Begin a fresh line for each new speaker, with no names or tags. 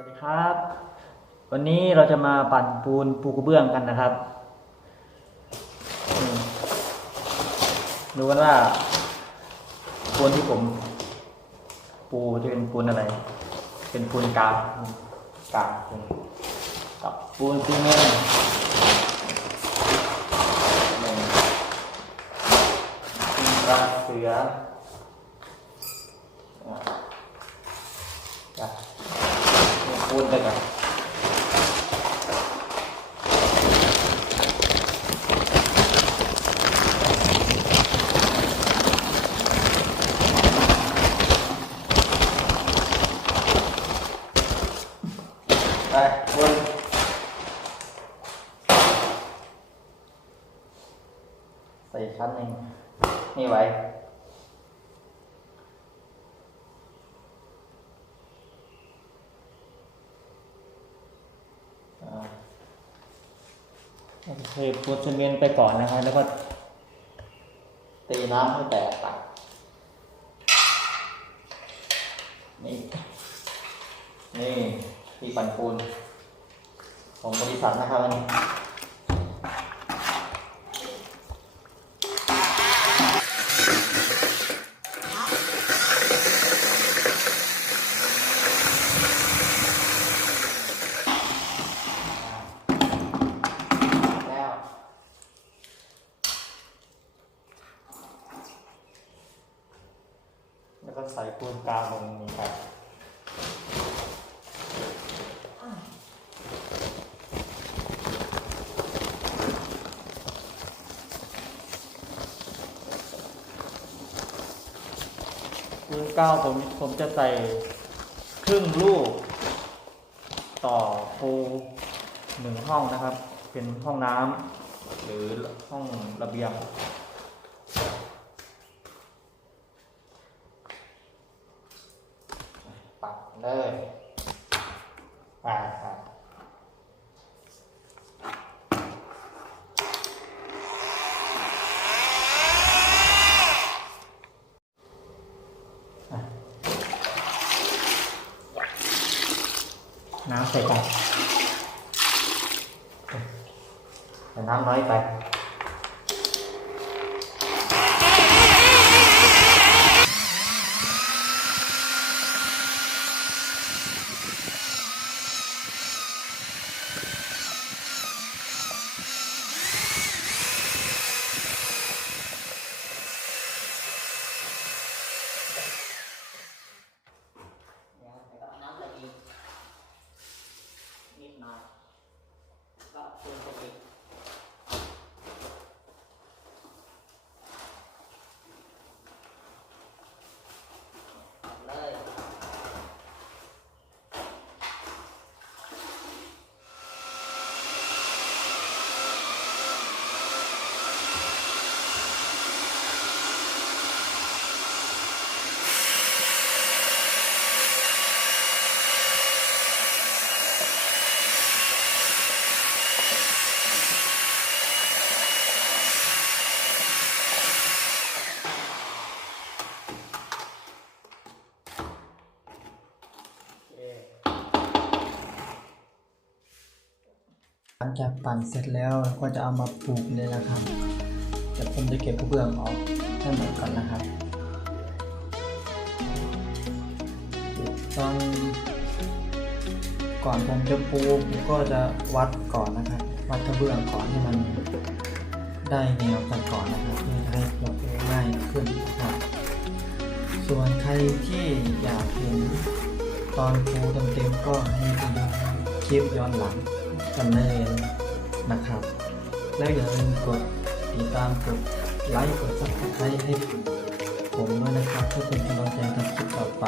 วัสดีครับ วันนี้เราจะมาปั่นปูนปูกระเบื้องกันนะครับ ดูกันว่า ปูนที่ผม ปูจะเป็นปูนอะไร เป็นปูนกาวอืมกาวอืมกับปูนซีเมนต์ปูนตราเสืออ่ะจ้ะปูนไปกัน ไปวนใส่ชั้นหนึ่งนี่ไว้ อ่า โอเคปูซีเมนต์ไปก่อนนะครับ แล้วก็ตีน้ำให้แตกตักนี่นี่ที่ปั่นปูนของบริษัทนะครับอันนี้ แล้วก็ใส่ปูนกาวลงนี้ครับปูนกาวผมผมจะใส่ครึ่งลูก ต่อปูหนึ่งห้องนะครับ เป็นห้องน้ำหรือห้องระเบียง ปัก เลยไปไปน้ำใส่ไปแต่น้ำน้อยไป 감사합니다. หลังจากปั่นเสร็จแล้วก็จะเอามาปลูกเลยนะครับเดี๋ยวผมจะเก็บกระเบื้องออกให้หมือนกันนะครับตอนก่อนผมจะปลูกผมก็จะวัดก่อนนะครับ วัดกระเบื้องก่อนให้มันได้แนวกันก่อนนะครับเพื่อให้เราปลูกง่ายขึ้นนะครับส่วนใครที่อยากเห็นตอนปลูกเต็มๆก็ให้ไปดูคลิปย้อนหลัง กันได้นะครับ แล้วอย่าลืมกดติดตามกดไลค์กดซับสไครต์ให้ผมด้วยนะครับเพื่อเป็นกำลังใจทำคลิปต่อไป